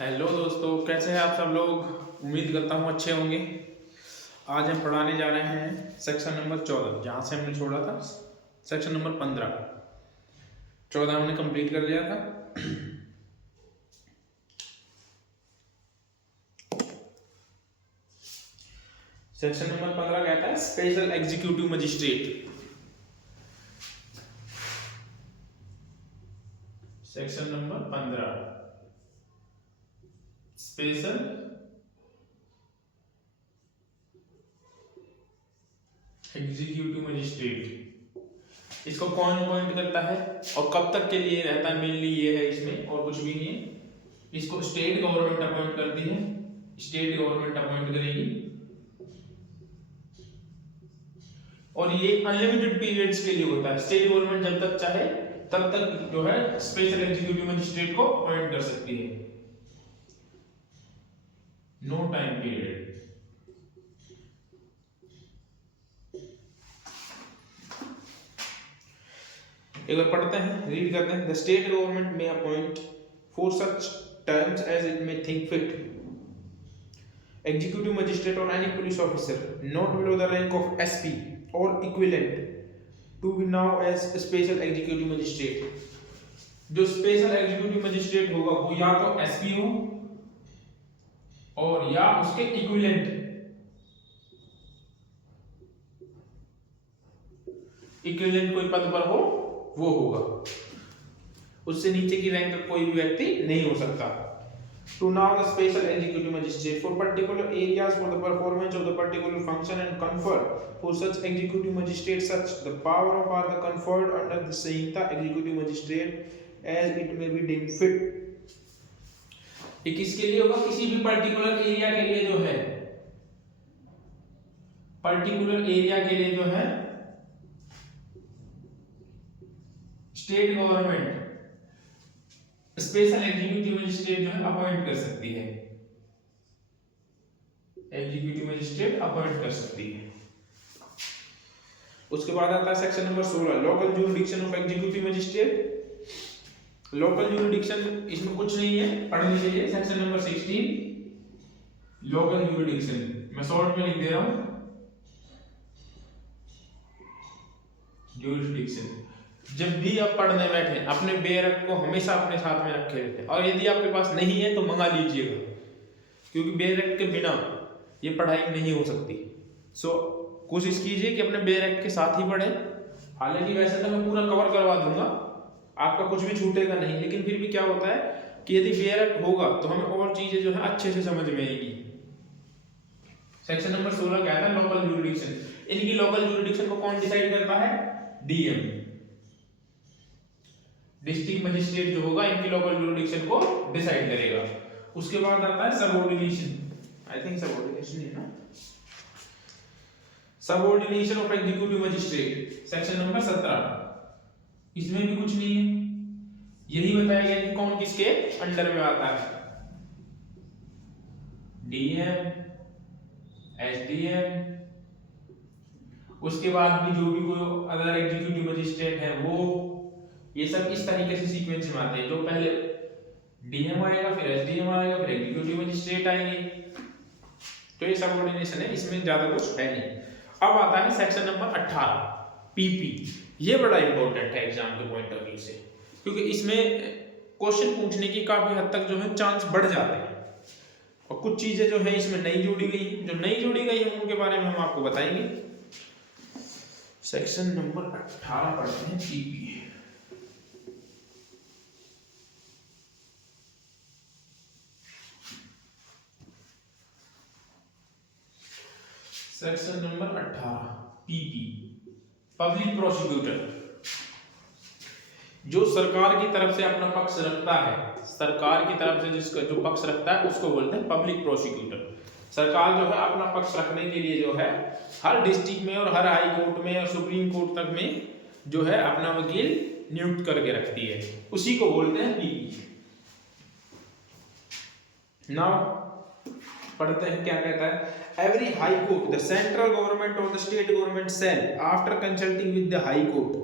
Hello दोस्तों, कैसे हैं आप सब लोग। उम्मीद करता हूँ अच्छे होंगे। आज हम पढ़ाने जा रहे हैं सेक्शन नंबर 14, जहाँ से हमने छोड़ा था सेक्शन नंबर 15। 14 हमने कंप्लीट कर लिया था। सेक्शन नंबर 15 कहता है special executive magistrate. Section number 15 special executive magistrate. इसको कौन अपॉइंट करता है और कब तक के लिए रहता है, मेनली ये है इसमें, और कुछ भी नहीं है। इसको स्टेट गवर्नमेंट अपॉइंट करती है, स्टेट गवर्नमेंट अपॉइंट करेगी, और ये अनलिमिटेड पीरियड्स के लिए होता है। स्टेट गवर्नमेंट जब तक चाहे तब तक जो है स्पेशल एग्जीक्यूटिव मजिस्ट्रेट को अपॉइंट कर सकती है। No time period. एक बार पढ़ते हैं, रीड करते हैं। The state government may appoint for such terms as it may think fit executive magistrate or any police officer not below the rank of SP or equivalent to be known as special executive magistrate. जो special executive magistrate होगा वो या तो SP हो और या उसके equivalent. Equivalent कोई पद पर हो वो होगा, उससे नीचे की रैंक का कोई भी व्यक्ति नहीं हो सकता। To now the special executive magistrate for particular areas for the performance of the particular function and confer for such executive magistrate such the power of are the conferred under the Sanhita executive magistrate as it may be deemed fit। ये किसके लिए होगा? किसी भी particular area के लिए जो है, पर्टिकुलर एरिया के लिए जो है state government special executive magistrate जो है अपॉइंट कर सकती है। एग्जीक्यूटिव मजिस्ट्रेट अपॉइंट कर सकती है। उसके बाद आता है section number 16 local jurisdiction of executive magistrate. Local jurisdiction इसमें कुछ नहीं है, पढ़ने लीजिए। सेक्शन नंबर 16 लोकल ज्यूरिडिक्शन, मैं शॉर्ट में लिख दे रहा हूं। ज्यूरिडिक्शन जब भी आप पढ़ने बैठे अपने बेरक को हमेशा अपने साथ में रखे रहते हैं, और यदि आपके पास नहीं है तो मंगा लीजिएगा, क्योंकि बेरक के बिना ये पढ़ाई नहीं हो सकती। सो कोशिश कीजिए कि अपने बेरक के साथ ही पढ़ें। हालांकि वैसे तो मैं पूरा कवर करवा दूंगा, आपका कुछ भी छूटेगा नहीं, लेकिन फिर भी क्या होता है कि यदि बेरक होगा तो हमें और चीजें जो है अच्छे से समझ में आएगी। सेक्शन नंबर 16 क्या है? Local jurisdiction. इनकी लोकल ज्यूरिडिक्शन को कौन डिसाइड करता है? डीएम, डिस्ट्रिक्ट मजिस्ट्रेट जो होगा इनकी लोकल ज्यूरिडिक्शन को डिसाइड करेगा। उसके बाद आता है सबऑर्डिनेशन। आई थिंक सबऑर्डिनेशन है ना, subordination of executive magistrate, section number 17। इसमें भी कुछ नहीं है, यही बताया गया कि कौन किसके अंडर में आता है। डीएम, एसडीएम, उसके बाद भी जो भी कोई अदर एग्जीक्यूटिव मजिस्ट्रेट है वो, ये सब इस तरीके से सीक्वेंस में आते हैं। जो पहले डीएम आएगा, फिर एसडीएम आएगा, फिर एग्जीक्यूटिव मजिस्ट्रेट आएंगे। तो ये सबऑर्डिनेशन है, इसमें ज्यादा कुछ है नहीं। अब आता है सेक्शन नंबर 18 पीपी। ये बड़ा इंपॉर्टेंट है एग्जाम के पॉइंट ऑफ व्यू से, क्योंकि इसमें क्वेश्चन पूछने की काफी हद तक जो है चांस बढ़ जाते हैं, और कुछ चीजें जो है इसमें नई जोड़ी गई है। जो नई जोड़ी गई है उनके बारे में हम आपको बताएंगे। सेक्शन नंबर 18 पढ़ते हैं PP. Section number 18 PP, public prosecutor. जो सरकार की तरफ से अपना पक्ष रखता है, सरकार की तरफ से जिसका जो पक्ष रखता है उसको बोलते हैं पब्लिक प्रोसिक्यूटर। सरकार जो है अपना पक्ष रखने के लिए जो है हर डिस्ट्रिक्ट में और हर हाई कोर्ट में और सुप्रीम कोर्ट तक में जो है अपना वकील नियुक्त करके रखती है, उसी को बोलते हैं पीपी। नाउ पढ़ते हैं क्या कहता है। Every high court, the central government or the state government shall, after consulting with the high court,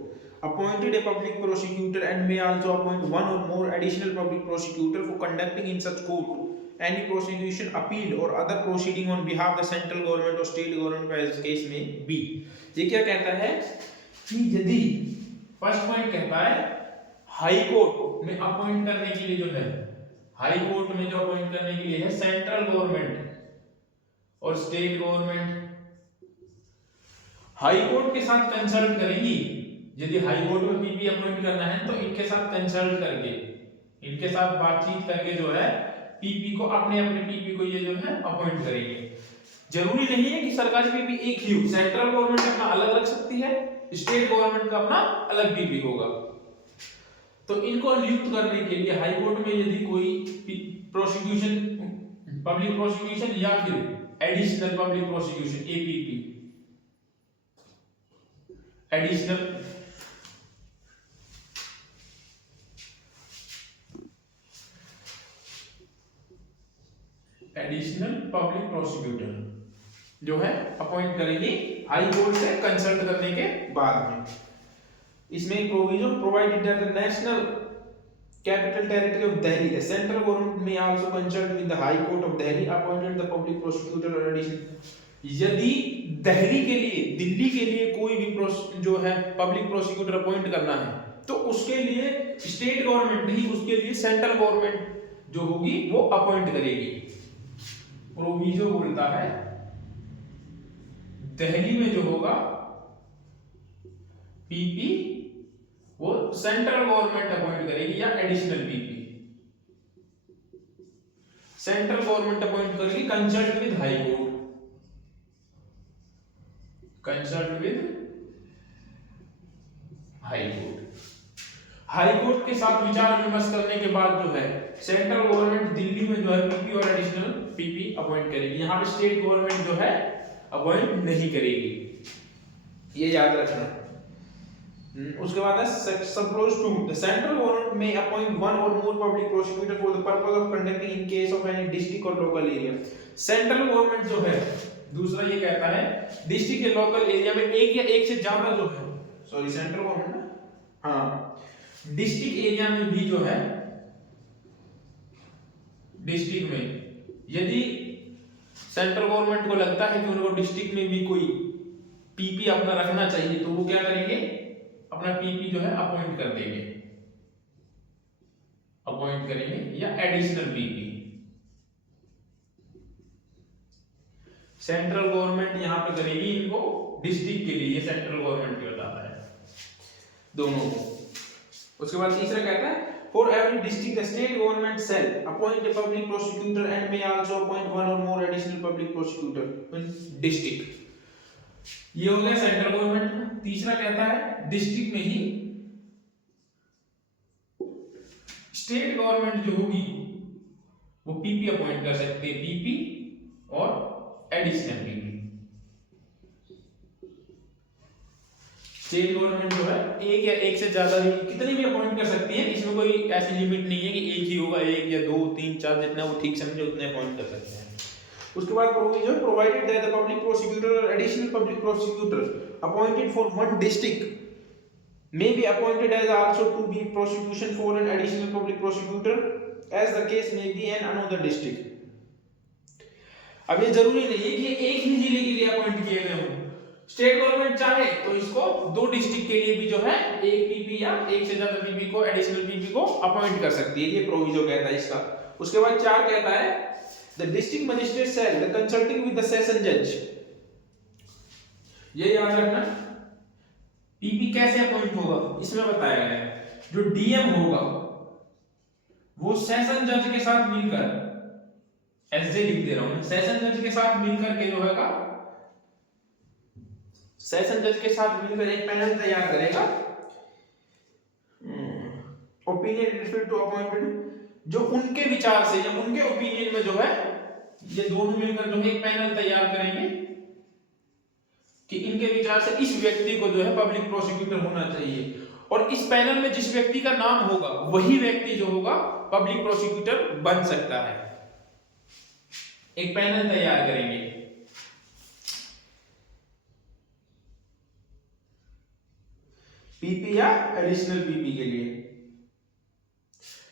appointed a public prosecutor and may also appoint one or more additional public prosecutor for conducting in such court any prosecution, appeal or other proceeding on behalf of the central government or state government as case may be। ये क्या कहता है कि यदि first point कहता है high court में appoint करने के लिए जो है, हाई कोर्ट में जो अपॉइंट करने के लिए है सेंट्रल गवर्नमेंट और स्टेट गवर्नमेंट हाई कोर्ट के साथ कंसल्ट करेंगी। यदि हाई कोर्ट में पीपी अपॉइंट करना है तो इनके साथ कंसल्ट करके, इनके साथ बातचीत करके जो है पीपी को अपने अपने पीपी को ये जो है अपॉइंट करेंगे। जरूरी नहीं है कि सरकारी पीपी एक ही हो, सेंट्रल गवर्नमेंट अपना अलग रख सकती है, स्टेट गवर्नमेंट का अपना अलग पीपी होगा। तो इनको नियुक्त करने के लिए हाई कोर्ट में यदि कोई प्रोसिक्यूशन, पब्लिक प्रोसिक्यूशन या फिर additional public prosecution APP, additional public prosecutor जो है अपॉइंट करेगी हाई कोर्ट से कंसल्ट करने के बाद में। इसमें एक provision provided that the national capital territory of Delhi, the central government may also consult with the high court of Delhi appointed the public prosecutor or additional. यदि दिल्ली के लिए, दिल्ली के लिए कोई भी जो है पब्लिक प्रोसिक्यूटर अपॉइंट करना है तो उसके लिए स्टेट गवर्नमेंट नहीं, उसके लिए सेंट्रल गवर्नमेंट जो होगी वो अपॉइंट करेगी। प्रोविजो बोलता है दिल्ली में जो होगा पीपी वो सेंट्रल गवर्नमेंट अपॉइंट करेगी या additional PP central government appoint करेगी consult with high court, consult with high court. High court के साथ विचार विमर्श करने के बाद जो है सेंट्रल गवर्नमेंट दिल्ली में जो है पीपी और एडिशनल पीपी अपॉइंट करेगी। यहां पे स्टेट गवर्नमेंट जो है अपॉइंट नहीं करेगी, ये याद रखना। उसके बाद है sub clause two the central government may appoint one or more public prosecutor for the purpose of conducting in case of any district or local area. Central government जो है, दूसरा ये कहता है डिस्ट्रिक्ट के लोकल एरिया में एक या एक से ज्यादा जो है, सॉरी सेंट्रल गवर्नमेंट ना, हाँ डिस्ट्रिक्ट एरिया में भी जो है, डिस्ट्रिक्ट में यदि सेंट्रल गवर्नमेंट को लगता है कि उनको डिस्ट्रिक्ट में भी कोई पीपी अपना रखना चाहिए तो वो क्या करेंगे, अपना पीपी जो है अपॉइंट कर देंगे, अपॉइंट करेंगे या एडिशनल पीपी। सेंट्रल गवर्नमेंट यहां पे करेगी इनको डिस्ट्रिक्ट के लिए, ये सेंट्रल गवर्नमेंट की बताता है दोनों को। उसके बाद तीसरा कहता है for every district the state government shall appoint a public prosecutor and may also appoint one or more additional public prosecutor in district. ये हो गया सेंट्रल गवर्नमेंट का। तीसरा कहता है डिस्ट्रिक्ट में ही स्टेट गवर्नमेंट जो होगी वो पीपी अपॉइंट कर सकते हैं, पीपी और एडिशनल पीपी। स्टेट गवर्नमेंट जो है एक या एक से ज्यादा भी कितने भी अपॉइंट कर सकती है, इसमें कोई ऐसी लिमिट नहीं है कि एक ही होगा, एक या दो तीन चार जितना वो ठीक समझे उतने अपॉइंट कर सकते हैं। उसके बाद provision provided that the public prosecutor or additional public prosecutor appointed for one district may be appointed as also to be prosecution for an additional public prosecutor as the case may be in another district। अब ये जरूरी नहीं है कि एक ही जिले के लिए अपॉइंट किए गए हों, स्टेट गवर्नमेंट चाहे तो इसको दो डिस्ट्रिक्ट के लिए भी जो है एक पीपी या एक से ज्यादा पीपी को, एडिशनल पीपी को अपॉइंट कर सकती है, ये प्रोविजो कहता है इसका। उसके बाद 4 कहता है the district magistrate shall the consulting with the session जज। ये याद रखना पीपी कैसे अपॉइंट होगा, इसमें बताया गया है जो डीएम होगा वो सेशन जज के साथ मिलकर, एसजे लिख दे रहा हूं, सेशन जज के साथ मिलकर के जो होगा, सेशन जज के साथ मिलकर एक पैनल तैयार करेगा ओपिनियन रिलेटेड टू अपॉइंटमेंट, जो उनके विचार से या उनके ओपिनियन में जो है ये दोनों मिलकर जो है एक पैनल तैयार करेंगे कि इनके विचार से इस व्यक्ति को जो है पब्लिक प्रोसिक्यूटर होना चाहिए, और इस पैनल में जिस व्यक्ति का नाम होगा वही व्यक्ति जो होगा पब्लिक प्रोसिक्यूटर बन सकता है। एक पैनल तैयार करेंगे। पीपी या एडिशनल पीपी के लिए।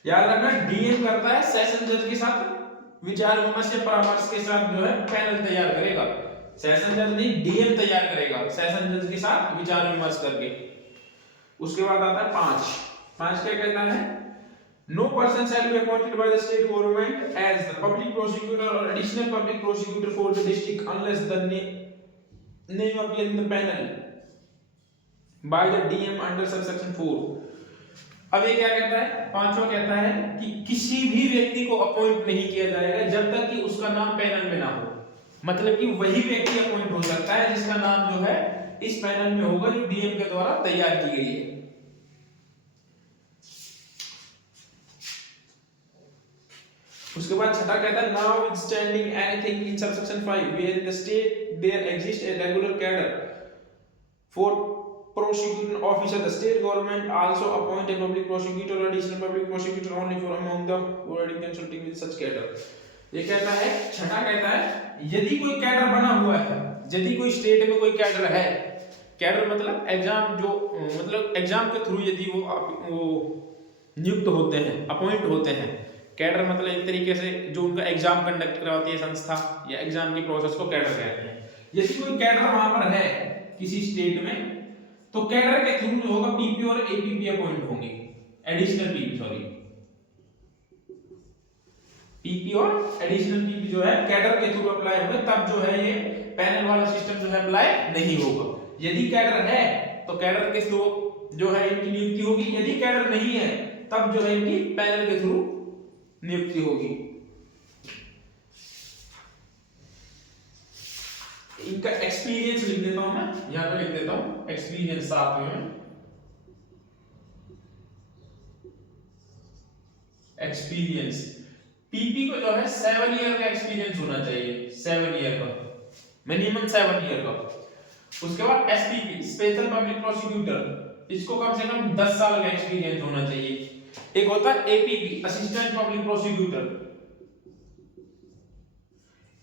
याद रखना डीएम करता है सेशन जज के साथ विचार विमर्श या परामर्श के साथ जो है पैनल तैयार करेगा। सेशन जज नहीं, डीएम तैयार करेगा सेशन जज के साथ विचार विमर्श करके। उसके बाद आता है 5 क्या कहता है, no person shall be appointed by the state government as the public prosecutor or additional public prosecutor for the district unless the name appear in the panel by the DM under subsection 4। अब ये क्या कहता है, पांचवा कहता है कि किसी भी व्यक्ति को अपॉइंट नहीं किया जाएगा जब तक कि उसका नाम पैनल में ना हो। मतलब कि वही व्यक्ति अपॉइंट हो सकता है जिसका नाम जो है इस पैनल में होगा जो डीएम के द्वारा तैयार की गई है। उसके बाद छठा कहता है notwithstanding anything in subsection 5 where in the state there exist a regular cadre for prosecuting officer, the state government also appoint a public prosecutor or additional public prosecutor only for among the already consulting with such cadre। ये कहता है, छठा कहता है यदि कोई cadre बना हुआ है, यदि कोई स्टेट में कोई कैडर है, कैडर मतलब एग्जाम जो मतलब एग्जाम के थ्रू यदि वो नियुक्त होते हैं, अपॉइंट होते हैं। कैडर मतलब एक तरीके से जो उनका एग्जाम कंडक्ट करवाती है संस्था या एग्जाम की प्रोसेस को कैडर कहते हैं। यदि कोई कैडर वहां पर है किसी स्टेट में तो कैडर के थ्रू जो होगा पीपी और एपीपी अपॉइंट होंगे, एडिशनल पीपी सॉरी पीपी और एडिशनल पीपी जो है कैडर के थ्रू अप्लाई होंगे, तब जो है ये पैनल वाला सिस्टम जो है अप्लाई नहीं होगा। यदि कैडर है तो कैडर के थ्रू जो है इनकी नियुक्ति होगी, यदि कैडर नहीं है तब जो है इनकी पैनल के थ्रू नियुक्ति होगी। इनका एक्सपीरियंस लिख देता हूं मैं, यहां पे लिख देता हूं एक्सपीरियंस साथ में। एक्सपीरियंस पीपी को जो है 7 ईयर का एक्सपीरियंस होना चाहिए, 7 ईयर का, मिनिमम 7 ईयर का। उसके बाद एसपीपी स्पेशल पब्लिक प्रोसिक्यूटर, इसको कम से कम 10 साल का एक्सपीरियंस होना चाहिए। एक होता है एपीपी असिस्टेंट पब्लिक प्रोसिक्यूटर,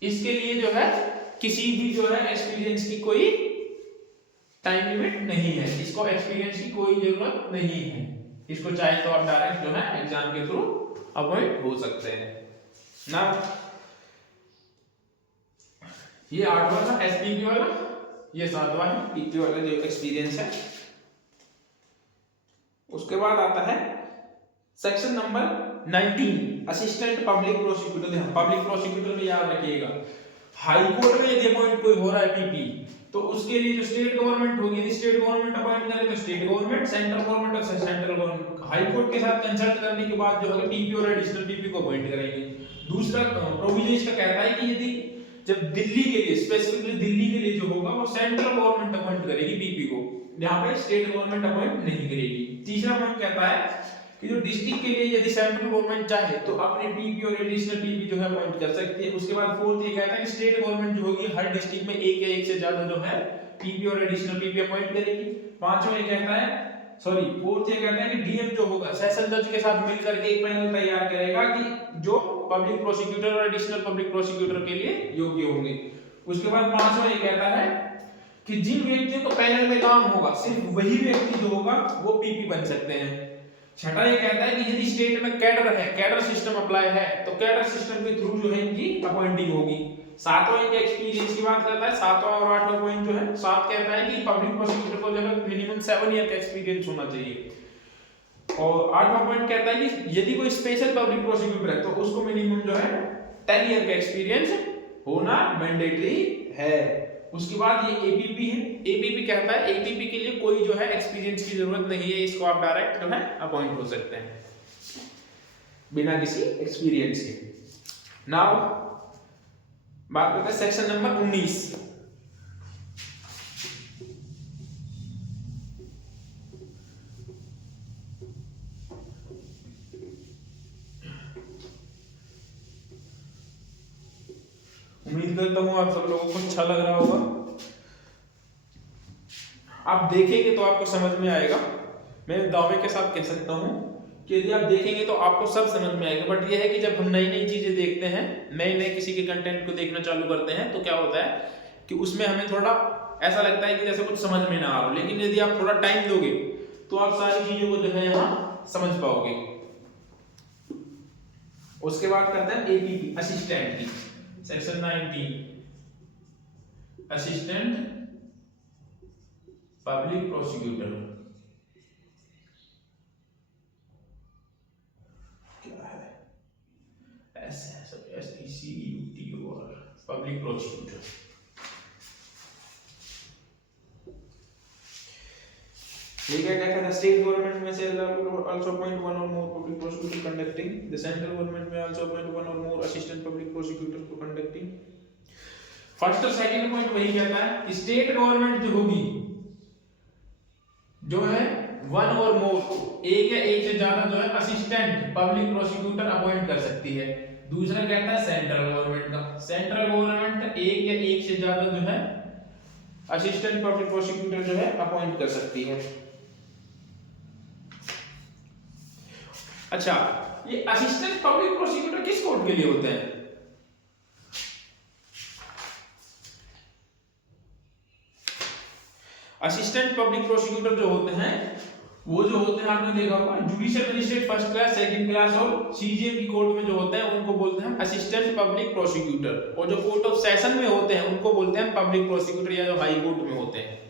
इसके लिए जो है किसी भी जो है एक्सपीरियंस की कोई टाइम लिमिट नहीं है, इसको एक्सपीरियंस की कोई जरूरत नहीं है, इसको चाहे तो आप डायरेक्ट जो है एग्जाम के थ्रू अपॉइंट हो सकते हैं ना। ये 8वां था एसपीपी वाला, ये 7वां है पीपी वाला जो एक्सपीरियंस है। उसके बाद आता है section number 19 assistant public prosecutor. Public prosecutor में याद रखिएगा हाई कोर्ट में यदि अपॉइंट कोई हो रहा है पीपी तो उसके लिए जो स्टेट गवर्नमेंट होगी, यदि स्टेट गवर्नमेंट अपॉइंट करे तो स्टेट गवर्नमेंट, सेंट्रल गवर्नमेंट और सेंट्रल गवर्नमेंट हाई कोर्ट के साथ कंसल्ट करने के बाद जो है पीपी और एडिशनल पीपी को अपॉइंट करेंगे। दूसरा प्रोविजन इसका कहता है कि यदि जब दिल्ली के लिए स्पेसिफिकली दिल्ली के लिए जो होगा वो सेंट्रल गवर्नमेंट अपॉइंट करेगी पीपी को, जहां पे स्टेट गवर्नमेंट अपॉइंट नहीं करेगी। तीसरा पॉइंट कहता है कि जो डिस्ट्रिक्ट के लिए यदि सेंट्रल गवर्नमेंट चाहे तो अपने पीपी और एडिशनल पीपी जो है अपॉइंट कर सकती है। उसके बाद फोर्थ ये कहता है कि स्टेट गवर्नमेंट जो होगी हर डिस्ट्रिक्ट में एक या एक से ज्यादा जो है पीपी और एडिशनल पीपी अपॉइंट करेगी। पांचवा ये कहता है फोर्थ ये कहता है कि डीएम जो होगा सेशन जज के साथ मिलकर के एक पैनल तैयार करेगा कि जो public prosecutor or additional public prosecutor के लिए योग्य होंगे। उसके बाद पांचवा ये कहता है कि जिन व्यक्तियों को पैनल में नाम होगा सिर्फ वही व्यक्ति जो होगा वो पीपी बन सकते हैं। छठा ये कहता है कि यदि स्टेट में कैडर है, कैडर सिस्टम अप्लाई है तो कैडर सिस्टम के थ्रू जो है इनकी अपॉइंटिंग होगी। सातवां इनके एक्सपीरियंस की बात करता है, सातवां और आठवां पॉइंट जो है, सात कहता है कि पब्लिक प्रोसिक्यूटर को जो है मिनिमम 7 ईयर का एक्सपीरियंस होना चाहिए। और आठवां पॉइंट कहता है कि यदि कोई स्पेशल पब्लिक प्रोसिक्यूटर है तो उसको मिनिमम जो है 10 ईयर का एक्सपीरियंस होना मैंडेटरी है। उसके बाद ये एपीपी है, एपीपी कहता है एपीपी के लिए कोई जो है एक्सपीरियंस की जरूरत नहीं है, इसको आप डायरेक्ट जो है अपॉइंट हो सकते हैं बिना किसी एक्सपीरियंस के। नाउ बात करते हैं सेक्शन नंबर 19 उम्मीद करता हूं आप सब लोगों को अच्छा लग रहा होगा। आप देखेंगे तो आपको समझ में आएगा, मैं दावे के साथ कह सकता हूं कि यदि आप देखेंगे तो आपको सब समझ में आएगा। बट यह है कि जब हम नई नई चीजें देखते हैं, नए नए किसी के कंटेंट को देखना चालू करते हैं तो क्या होता है कि उसमें हमें थोड़ा ऐसा लगता है कि जैसे कुछ समझ में ना आ रहा हो। लेकिन यदि आप थोड़ा टाइम दोगे तो आप सारी चीजों को जो है यहाँ समझ पाओगे। उसके बाद करते हैं एपीपी असिस्टेंट की, सेक्शन 19 असिस्टेंट पब्लिक प्रोसिक्यूटर क्या है, SECUTOR पब्लिक प्रोसिक्यूटर। ये क्या कहता है, स्टेट गवर्नमेंट में से also appoint one or more public prosecutor conducting, the central government में also appoint one or more assistant public prosecutor for conducting। First और सेकंड पॉइंट वही कहता है कि स्टेट गवर्नमेंट जो होगी जो है वन और मोर, एक या एक से ज्यादा जो है असिस्टेंट पब्लिक प्रोसिक्यूटर अपॉइंट कर सकती है। दूसरा कहता है सेंट्रल गवर्नमेंट का, सेंट्रल गवर्नमेंट एक या एक से ज्यादा जो है असिस्टेंट पब्लिक प्रोसिक्यूटर जो है अपॉइंट कर सकती है। अच्छा, ये असिस्टेंट पब्लिक प्रोसिक्यूटर किस कोर्ट के लिए होते हैं? असिस्टेंट पब्लिक प्रोसिक्यूटर जो होते हैं वो जो होते हैं आपने देखा होगा judicial magistrate first class, second class और सीजीएम की कोर्ट में जो होते हैं उनको बोलते हैं असिस्टेंट पब्लिक प्रोसिक्यूटर, और जो कोर्ट ऑफ सेशन में होते हैं उनको बोलते हैं पब्लिक प्रोसिक्यूटर, या जो हाई कोर्ट में होते हैं।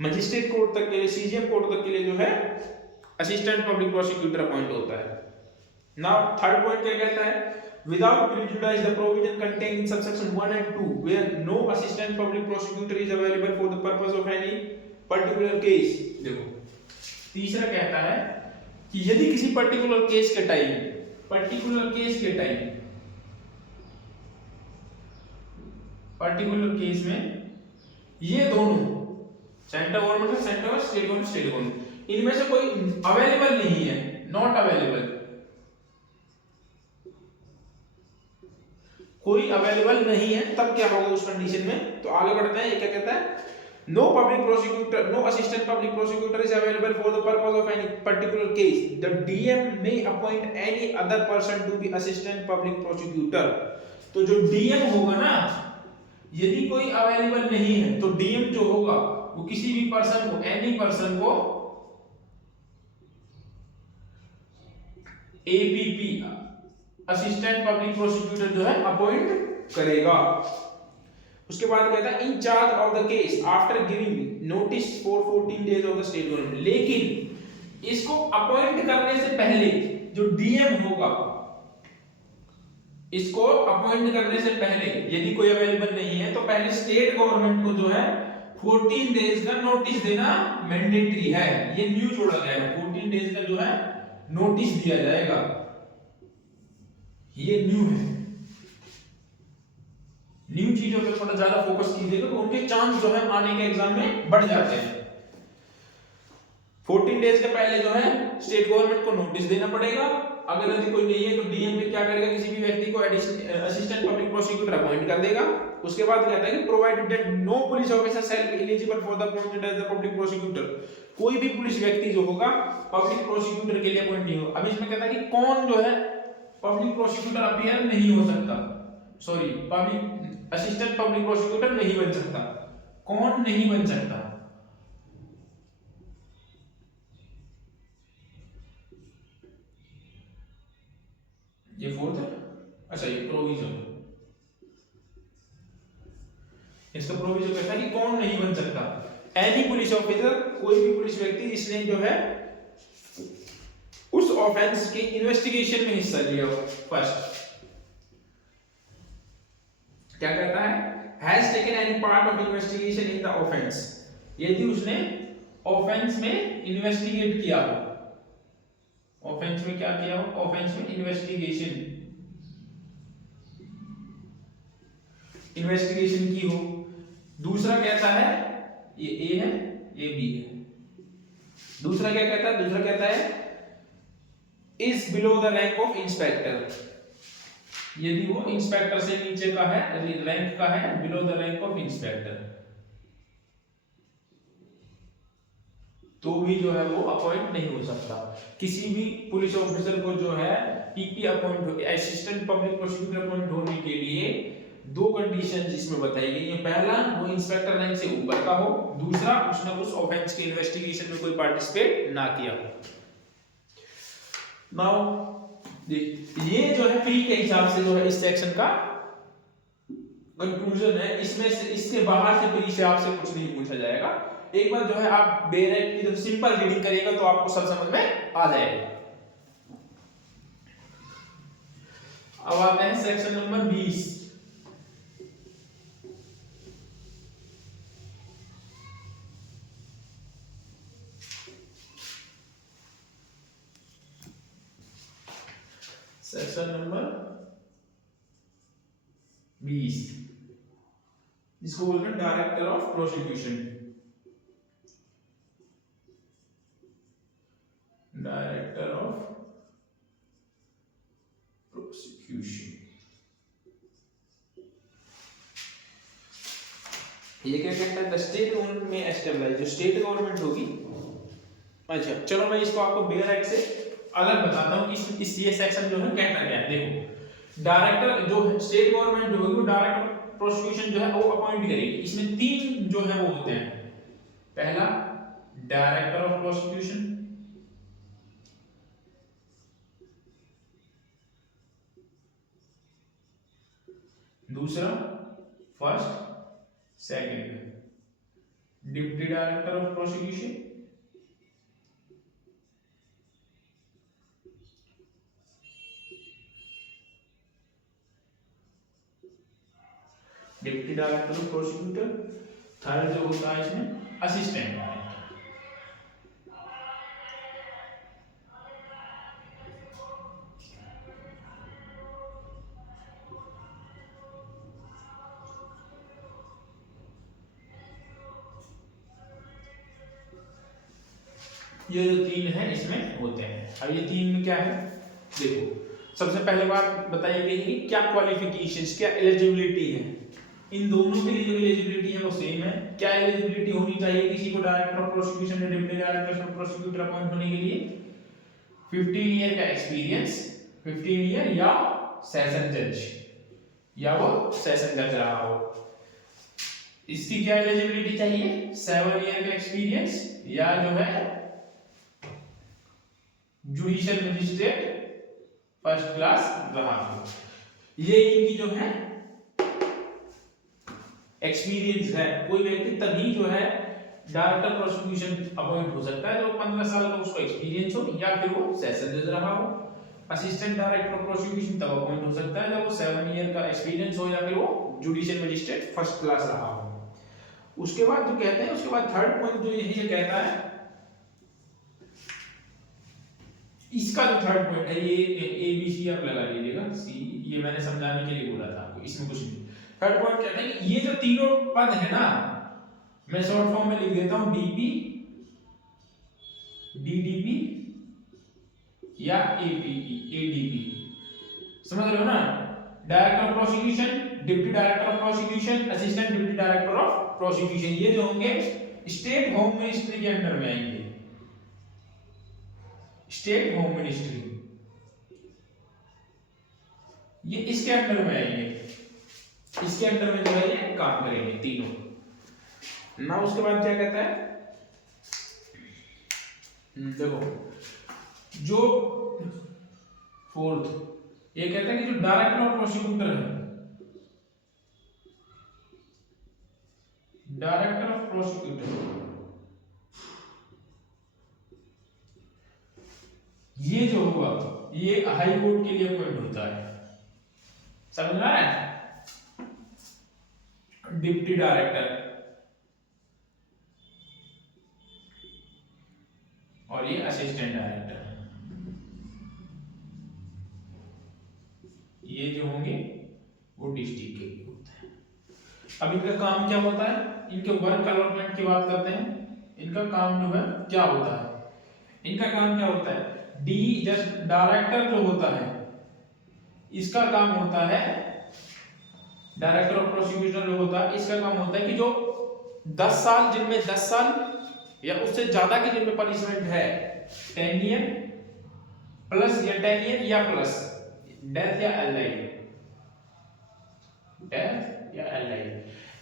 मजिस्ट्रेट कोर्ट तक के लिए, सीजीएम कोर्ट तक के लिए जो है असिस्टेंट पब्लिक प्रोसिक्यूटर अपॉइंट होता है। नाउ थर्ड पॉइंट क्या कहता है, without prejudice the provision contained in subsection 1 and 2 where no assistant public prosecutor is available for the purpose of any particular case। देखो तीसरा कहता है कि यदि किसी पर्टिकुलर केस के में ये दोनों सेंट्रल गवर्नमेंट, स्टेट गवर्नमेंट, इनमें से कोई अवेलेबल नहीं है, नॉट अवेलेबल, कोई अवेलेबल नहीं है, तब क्या होगा उस कंडीशन में? तो आगे बढ़ते हैं, ये क्या कहता है, no assistant public prosecutor is available for the purpose of any particular case, the DM may appoint any other person to be assistant public prosecutor। तो जो DM होगा ना, यदि कोई अवेलेबल नहीं है तो DM जो होगा वो किसी भी पर्सन को, एनी पर्सन को APP असिस्टेंट पब्लिक प्रोसिक्यूटर जो है अपॉइंट करेगा। उसके बाद कहता है in charge of the case after giving notice for 14 days of the state government. लेकिन इसको अपॉइंट करने से पहले जो डीएम होगा, इसको अपॉइंट करने से पहले यदि कोई अवेलेबल नहीं है तो पहले स्टेट गवर्नमेंट को जो है 14 डेज का नोटिस देना मैंडेटरी है। ये न्यू जोड़ा गया है, 14 डेज का जो है नोटिस दिया जाएगा, ये न्यू है। न्यू चीजों पे थोड़ा ज्यादा फोकस कीजिएगा तो उनके चांस जो है आने के एग्जाम में बढ़ जाते हैं। 14 डेज के पहले जो है स्टेट गवर्नमेंट को नोटिस देना पड़ेगा। अगर यदि कोई नहीं है तो डीएम फिर क्या करेगा, किसी भी व्यक्ति को असिस्टेंट पब्लिक प्रोसिक्यूटर अपॉइंट कर देगा। उसके बाद कहता है कि provided that no police officer shall be eligible for the appointment as the public prosecutor, कोई भी पुलिस व्यक्ति जो होगा पब्लिक प्रोसिक्यूटर के लिए अपॉइंट नहीं होगा। अब इसमें कहता है कि कौन जो है पब्लिक प्रोसिक्यूटर अपीयर नहीं हो सकता, sorry public assistant public prosecutor नहीं बन सकता, कौन नहीं बन सकता? ये फोर्थ है। अच्छा ये प्रोविजन, इसका प्रोविजन कहता है कि कौन नहीं बन सकता, एनी पुलिस ऑफिसर, कोई भी पुलिस व्यक्ति जिसने जो है उस ऑफेंस के इन्वेस्टिगेशन में हिस्सा लिया हो। फर्स्ट क्या कहता है, has taken any part of investigation in the offence, यदि उसने ऑफेंस में इन्वेस्टिगेट किया हो, ऑफेंस में क्या किया हो, ऑफेंस में इन्वेस्टिगेशन की हो। दूसरा कहता है, ये ए है ये बी है। दूसरा क्या कहता है, दूसरा कहता है is below the rank of inspector, यदि वो इंस्पेक्टर से नीचे का है, रैंक का है, below the rank of inspector, तो भी जो है वो अपॉइंट नहीं हो सकता। किसी भी पुलिस ऑफिसर को जो है PP appoint, assistant public prosecutor appoint होने के लिए दो कंडीशन इसमें बताई गई है। पहला, वो इंस्पेक्टर रैंक से ऊपर का हो, दूसरा उसने उस ऑफेंस के इन्वेस्टिगेशन में कोई पार्टिसिपेट ना किया हो। नाउ ये जो है प्री के हिसाब से जो है इस सेक्शन का कंक्लूजन है। इसमें से इसके बाहर से प्री से आपसे कुछ नहीं पूछा जाएगा। एक बार जो है आप बेरेक की जो सिंपल रीडिंग करिएगा तो आपको सब समझ में आ जाएगा। अब आते हैं सेक्शन नंबर 20। सेक्शन नंबर 20 इसको बोलते हैं director of prosecution. Director of prosecution ये क्या कहता है? द स्टेट गवर्नमेंट में एस्टेब्लिश, जो स्टेट गवर्नमेंट होगी। अच्छा चलो मैं इसको आपको बेयर एक्ट से अलग बताता हूँ कि इस ये सेक्शन जो है कहता क्या है। देखो, डायरेक्टर जो स्टेट गवर्नमेंट होगी वो डायरेक्टर प्रोसिक्यूशन जो है वो अपॉइंट करेगी। इसमें तीन जो है वो होते हैं। पहला डायरेक्टर ऑफ प्रोसिक्यूशन, दूसरा first, second deputy director of prosecution, deputy director of prosecutor, third जो होता है इसमें असिस्टेंट डायरेक्टर। ये जो तीन है इसमें होते हैं। अब ये तीन में क्या है, देखो सबसे पहले बात बताई गई है कि क्या क्वालिफिकेशंस, क्या एलिजिबिलिटी है। इन दोनों के लिए जो एलिजिबिलिटी है वो सेम है। क्या एलिजिबिलिटी होनी चाहिए किसी को डायरेक्टर ऑफ प्रोसिक्यूशन या deputy director of prosecutor appoint होने के लिए? 15 ईयर का एक्सपीरियंस, 15 ईयर या सेशन जज, या वो सेशन जज रहा हो। इसकी क्या एलिजिबिलिटी चाहिए? 7 ईयर का एक्सपीरियंस या जो है जुडिशियल मजिस्ट्रेट फर्स्ट क्लास रहा हो। ये इनकी जो है एक्सपीरियंस है। कोई व्यक्ति तभी जो है डायरेक्टर प्रोसिक्यूशन अपॉइंट हो सकता है जो 15 साल का उसको एक्सपीरियंस हो या फिर वो सेशन जज रहा हो। असिस्टेंट डायरेक्टर ऑफ प्रोसिक्यूशन तब अपॉइंट हो सकता है जब वो 7 ईयर का एक्सपीरियंस हो या फिर वो जुडिशियल मजिस्ट्रेट फर्स्ट क्लास रहा हो। उसके बाद जो कहते हैं, उसके बाद थर्ड पॉइंट जो ये कहता है, इसका जो थर्ड पॉइंट है ये ए बी सी आप लगा लीजिएगा, सी ये मैंने समझाने के लिए बोला था आपको, इसमें कुछ नहीं। थर्ड पॉइंट कहता है कि ये जो तीनों पद है ना, मैं शॉर्ट फॉर्म में लिख देता हूं डीपी, डीडीपी या एपीपी, एडीपी, समझ रहे हो ना? Director of prosecution, deputy director of prosecution, assistant deputy director of prosecution, ये जो होंगे स्टेट होम मिनिस्ट्री के अंडर में आएंगे। स्टेट होम मिनिस्ट्री ये इसके अंडर में आएंगे। इसके अंडर में जो है ये काम करेंगे तीनों ना। उसके बाद क्या कहता है, देखो जो फोर्थ ये कहता है कि जो डायरेक्टर ऑफ प्रोसिक्यूटर है, डायरेक्टर ऑफ प्रोसिक्यूटर ये जो होगा ये हाई कोर्ट के लिए अपॉइंट होता है। समझ रहा है? डिप्टी डायरेक्टर और ये असिस्टेंट डायरेक्टर, ये जो होंगे वो डिस्ट्रिक्ट के लिए होते हैं। अब इनका काम क्या होता है? इनके वर्क अलॉटमेंट की बात करते हैं। इनका काम जो है क्या होता है? इनका काम क्या होता है? डी जस्ट डायरेक्टर जो होता है इसका काम होता है, डायरेक्टर ऑफ प्रोसिक्यूशन जो होता है इसका काम होता है कि जो 10 साल जिनमें 10 साल या उससे ज्यादा की जिनमें पनिशमेंट है, 10 ईयर प्लस या 10 ईयर या प्लस डेथ या एलाइड, डेफ या एल।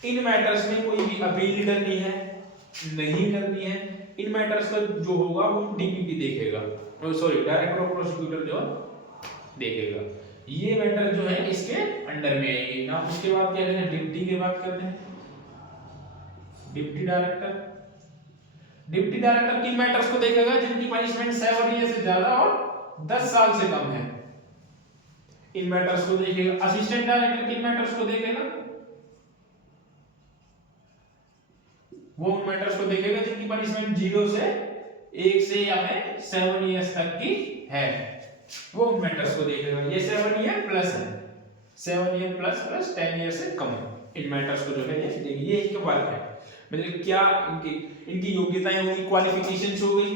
इन मैटर्स में कोई भी अपील करनी है नहीं करनी है, इन मैटर्स का जो होगा वो डीपीपी देखेगा, सॉरी डायरेक्टर ऑफ प्रोसिक्यूटर जो देखेगा। ये मैटर जो है इसके अंडर में आएगी ना। उसके बाद क्या करें, डिप्टी की बात करते हैं। डिप्टी डायरेक्टर, डिप्टी डायरेक्टर किन मैटर्स को देखेगा, जिनकी पनिशमेंट 7 ईयर से ज्यादा और 10 साल से कम है, इन मैटर्स को देखेगा। असिस्टेंट डायरेक्टर किन मैटर्स को देखेगा, वो उन मैटर्स को देखेगा जिनकी पनिशमेंट 0 से 1 से या फिर 7 इयर्स तक की है, वो उन मैटर्स को देखेगा। ये 7 ईयर प्लस है, 7 ईयर प्लस प्लस 10 ईयर से कम है, इन मैटर्स को जो है ये देखेगा। ये इनका वर्क है, मतलब क्या इनकी इनकी योग्यताएं होगी, क्वालिफिकेशंस हो गई,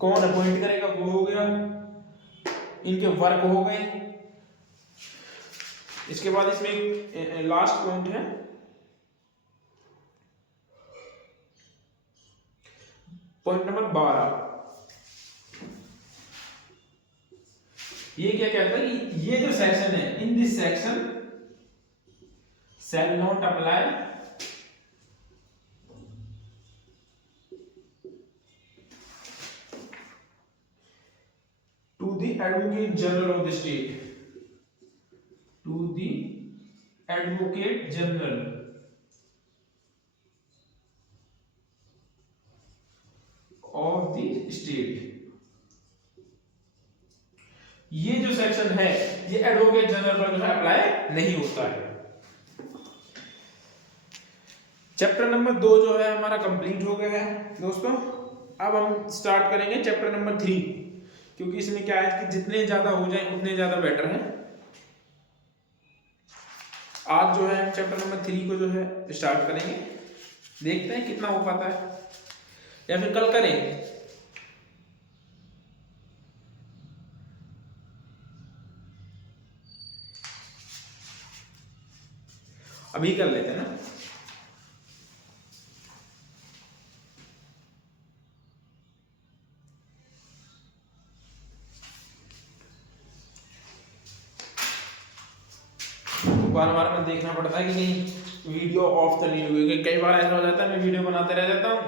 कौन अपॉइंट करेगा वो हो गया, इनके वर्क हो गए। इसके बाद इसमें लास्ट पॉइंट है पॉइंट नंबर 12। ये क्या कहता है कि ये जो सेक्शन है, in this section shall not apply to the advocate general of the state, to the advocate general of the state. ये जो सेक्शन है ये एडवोकेट जनरल पर जो है अप्लाई नहीं होता है। चैप्टर नंबर 2 जो है हमारा कंप्लीट हो गया है दोस्तों। अब हम स्टार्ट करेंगे चैप्टर नंबर 3, क्योंकि इसमें क्या है कि जितने ज्यादा हो जाए उतने ज्यादा बेटर है। आज जो है चैप्टर नंबर 3 को जो है स्टार्ट करेंगे, देखते हैं कितना हो पाता है या फिर कल करें। अभी कर लेते हैं ना। बार बार में देखना पड़ता है कि नहीं वीडियो ऑफ तो नहीं हुई, क्योंकि कई बार ऐसा हो जाता है मैं वीडियो बनाते रह जाता हूँ,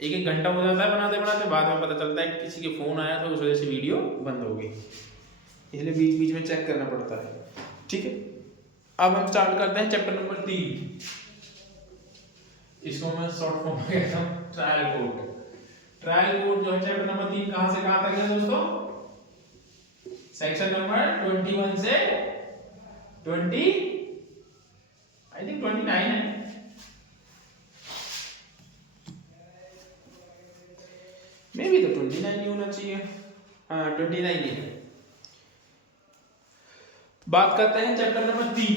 एक एक घंटा हो जाता है बनाते बनाते, बाद में पता चलता है कि किसी के फोन आया तो उस वजह से वीडियो बंद हो गई, इसलिए बीच बीच में चेक करना पड़ता है। ठीक है, अब हम स्टार्ट करते हैं चैप्टर नंबर 3। इसको मैं शॉर्ट फॉर्म में कहता हूँ ट्रायल कोर्ट। ट्रायल कोर्ट जो है चैप्टर नंबर 3 कहां से कहां तक है दोस्तों, सेक्शन नंबर 21 से 20 आई थिंक 29 है, मे भी तो 29 ही होना चाहिए, हाँ 29 ही है। बात करते हैं chapter number 3,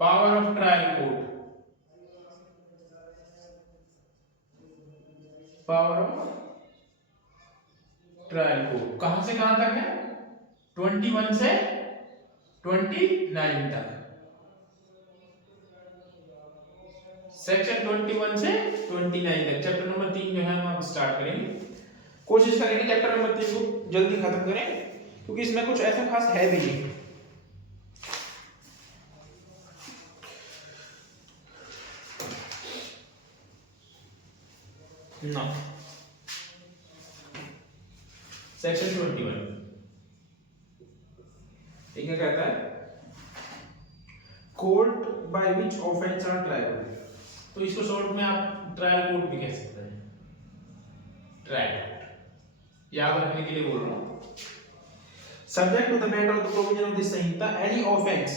power of trial court. Power of trial court कहां से कहां तक है, 21 से 29 तक, सेक्शन 21 से 29 तक चैप्टर नंबर 3 जो है हम अब स्टार्ट करेंगे। कोशिश करेंगे चैप्टर नंबर 3 को जल्दी खत्म करें, क्योंकि इसमें कुछ ऐसा खास है भी नहीं। ना सेक्शन 21 ठीक है, कहता है court by which offence are triable, तो इसको शॉर्ट में आप ट्रायल कोर्ट भी कह सकते हैं, ट्रायल कोर्ट याद रखने के लिए बोल रहा हूं। Subject to the matter of the provision of this Sanhita, any offence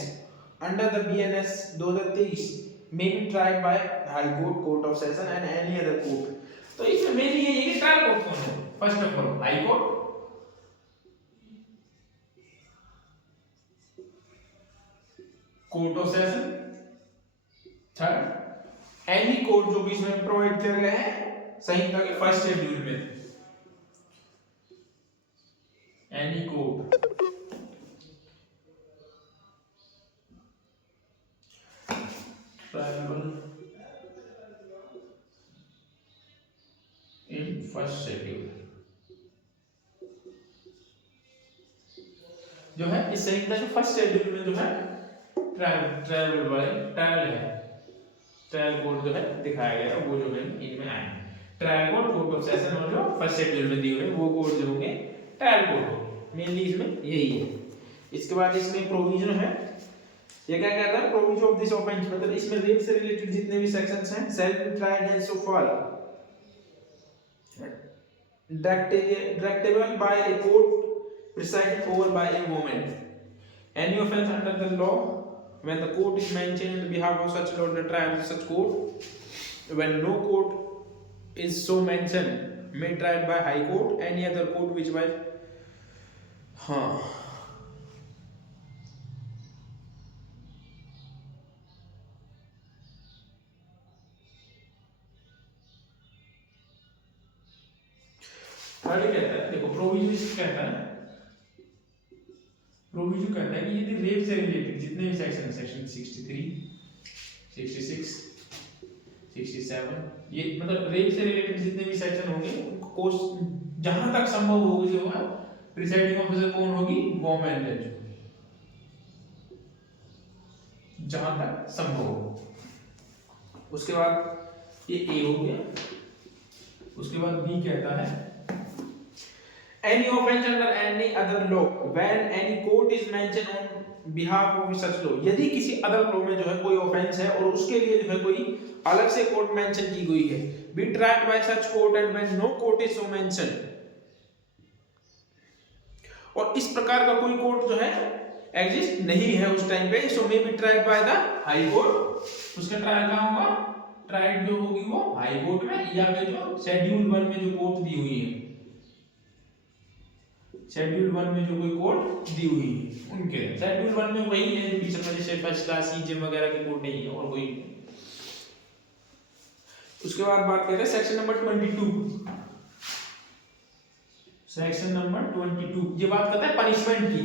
under the BNS 2023 may be tried by high court, court of session and any other court. तो इसमें मेन ये है कि ट्रायल कोर्ट कौन है, first of all high court, court of session, third any court जो भी इसमें प्रोवाइड किया गया है संहिता के फर्स्ट शेड्यूल में, any court tribal in first schedule. जो है इस संहिता के फर्स्ट शेड्यूल में जो है ट्रायल है, ट्रायल कोड जो है दिखाया गया है, वो जो है इनमें आए trial code, code of session और जो फर्स्ट शेड्यूल में दिए हुए वो कोड जो होंगे ट्रायल कोड होंगे, मेनली इसमें यही है। इसके बाद इसमें प्रोविजन है, ये क्या कहता है, प्रोविजन ऑफ दिस ऑफेंस, मतलब इसमें रेप से रिलेटेड जितने भी सेक्शंस हैं, shall be tried and so far directable by a court presided over by a woman. Any offence under the law when the court is mentioned on behalf of such law the trial of such court, when no court is so mentioned may tried by high court any other court which by third कहता है, देखो provision कहता है, provision कहता है कि यदि rape से रिलेटेड जितने भी सेक्शन, सेक्शन 63, 66, 67, ये मतलब रेप से रिलेटेड जितने भी सेक्शन होंगे उनको जहां तक संभव हो जो है प्रिसाइडिंग ऑफिसर कौन होगी, वुमेन जज, जहां तक संभव हो। उसके बाद ये ए हो गया। उसके बाद बी कहता है any offense under any other law when any court is mentioned on behalf of such law, यदि किसी अदर लॉ में जो है कोई ऑफेंस है और उसके लिए जो है कोई अलग से कोर्ट मेंशन की गई है, be tried by such court and when no court is so mentioned, और इस प्रकार का कोई कोर्ट जो है एग्जिस्ट नहीं है उस टाइम पे, so may be tried by the high court, उसका ट्रायल कहां होगा, ट्रायल जो होगी वो हाई कोर्ट में या फिर जो शेड्यूल 1 में जो कोर्ट दी हुई है, शेड्यूल 1 में जो कोई कोड दी हुई है उनके, शेड्यूल 1 में वही है बीच मजिस्ट्रेट फर्स्ट क्लास सीजेएम वगैरह की कोड नहीं है और कोई। उसके बाद बात करते हैं सेक्शन नंबर 22, सेक्शन नंबर 22 ये बात करता है पनिशमेंट की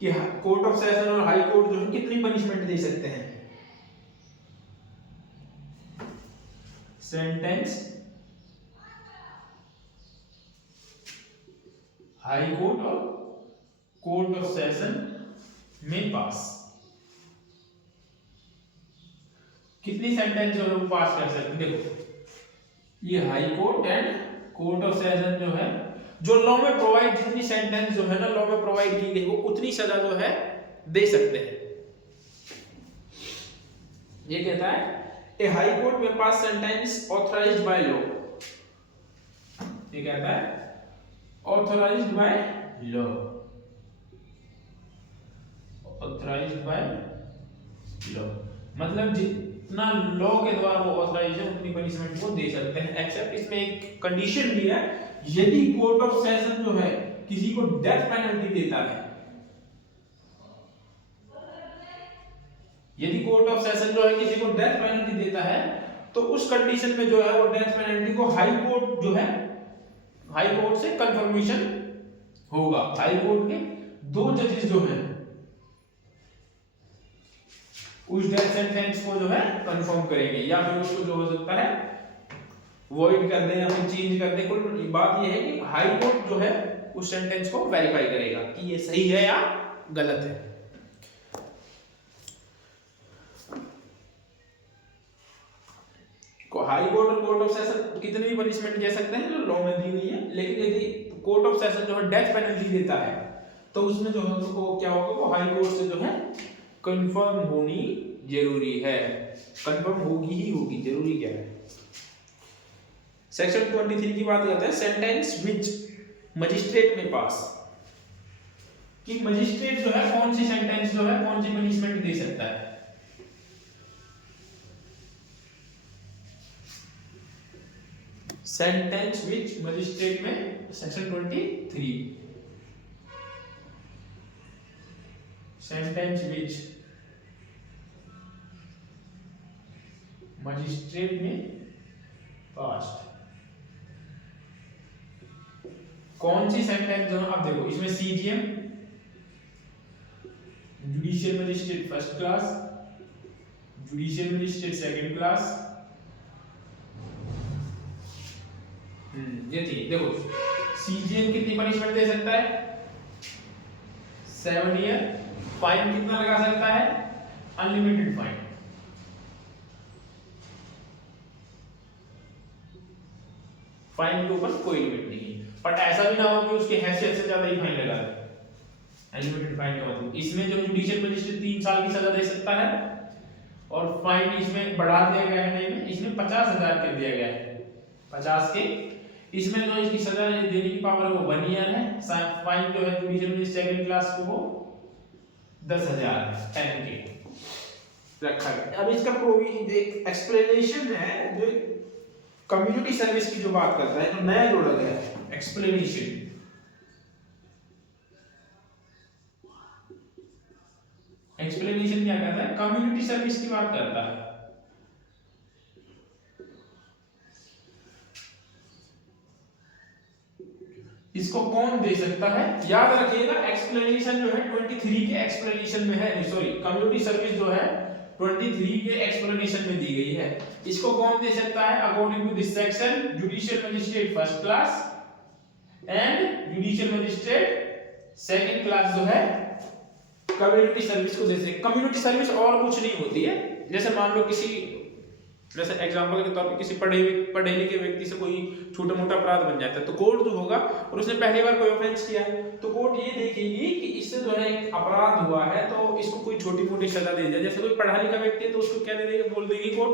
कि कोर्ट ऑफ सेशन और हाई कोर्ट जो है कितनी पनिशमेंट दे सकते हैं। सेंटेंस हाई कोर्ट और कोर्ट ऑफ सेशन में पास कितनी सेंटेंस जो है वो पास कर सकते हैं। देखो ये high court and court of session जो है जो लॉ में प्रोवाइड जितनी सेंटेंस जो है ना लॉ में प्रोवाइड की गई वो उतनी सजा जो है दे सकते हैं। ये कहता है ए हाई कोर्ट में पास सेंटेंस ऑथराइज्ड बाय लॉ, ये कहता है authorized by law, authorized by law मतलब जितना लॉ के द्वारा वो ऑथराइज है उतनी पनिशमेंट को दे सकते हैं, एक्सेप्ट इसमें एक कंडीशन भी है, यदि कोर्ट ऑफ सेशन जो है किसी को डेथ पेनल्टी देता है, यदि कोर्ट ऑफ सेशन जो है किसी को डेथ पेनल्टी देता है तो उस कंडीशन में जो है वो डेथ पेनल्टी को हाई कोर्ट जो है हाई कोर्ट से कंफर्मेशन होगा, हाई कोर्ट के 2 जजेस जो हैं उस डेथ सेंटेंस को जो है कंफर्म करेंगे या फिर उसको जो हो सकता है वॉइड कर दें या फिर चेंज कर दें। कुल बात यह है कि हाई कोर्ट जो है उस सेंटेंस को वेरीफाई करेगा कि ये सही है या गलत है। हाई कोर्ट और कोर्ट ऑफ सेशन कितनी भी पनिशमेंट दे सकते हैं जो लॉ में दी हुई है, लेकिन यदि कोर्ट ऑफ सेशन जो है डेथ पेनल्टी देता है तो उसमें जो है उसको क्या होगा, वो हाई कोर्ट से जो है कंफर्म होनी जरूरी है, कंफर्म होगी ही होगी, जरूरी क्या है। सेक्शन 23 की बात करते हैं सेंटेंस विच मजिस्ट्रेट में पास, कि मजिस्ट्रेट जो है कौन सी सेंटेंस जो है कौन सी पनिशमेंट दे सकता है। Sentence which magistrate may section 23 sentence which magistrate may passed, कौन सी सेंटेंस जो अब देखो इसमें CGM judicial magistrate first class, judicial magistrate second class, ये थी। देखो सीजीएम कितनी पनिशमेंट दे सकता है, 7 ईयर। फाइन कितना लगा सकता है? Unlimited fine. फाइन के ऊपर कोई लिमिट नहीं है, बट ऐसा भी ना हो कि उसकी हैसियत से ज्यादा ही फाइन लगा दे। अनलिमिटेड फाइन का मतलब इसमें जो जुडिशियल मजिस्ट्रेट 3 साल की सजा दे सकता है, और फाइन इसमें बढ़ा दिया गया है, नहीं में इसमें 50,000 कर दिया गया है, 50 के। इसमें जो इसकी सजा देने की पावर है वो 1 ईयर है। फाइन जो है जुडिशियल मजिस्ट्रेट सेकंड क्लास को वो 10,000 10 के रखा गया। अब इसका एक्सप्लेनेशन है जो कम्युनिटी सर्विस की जो बात करता है, तो नया जोड़ा गया है एक्सप्लेनेशन। एक्सप्लेनेशन क्या करता है? कम्युनिटी सर्विस की बात करता है। इसको कौन दे सकता है? याद रखिएगा एक्सप्लेनेशन जो है 23 के एक्सप्लेनेशन में है, सॉरी कम्युनिटी सर्विस जो है 23 के एक्सप्लेनेशन में दी गई है। इसको कौन दे सकता है? According to this section judicial magistrate first class and judicial magistrate second class जो है कम्युनिटी सर्विस को दे सकते। कम्युनिटी सर्विस और कुछ नहीं होती है। जैसे मान लो किसी, जैसे एग्जांपल के तौर पे किसी पढ़े लिखे व्यक्ति से कोई छोटा मोटा अपराध बन जाता है, तो कोर्ट जो होगा, और उसने पहली बार कोई ऑफेंस किया है, तो कोर्ट ये देखेगी कि इससे जो है एक अपराध हुआ है, तो इसको कोई छोटी मोटी सजा दे दिया। जैसे कोई पढ़ा लिखा व्यक्ति है तो उसको क्या दे देगी? बोल देगी कोर्ट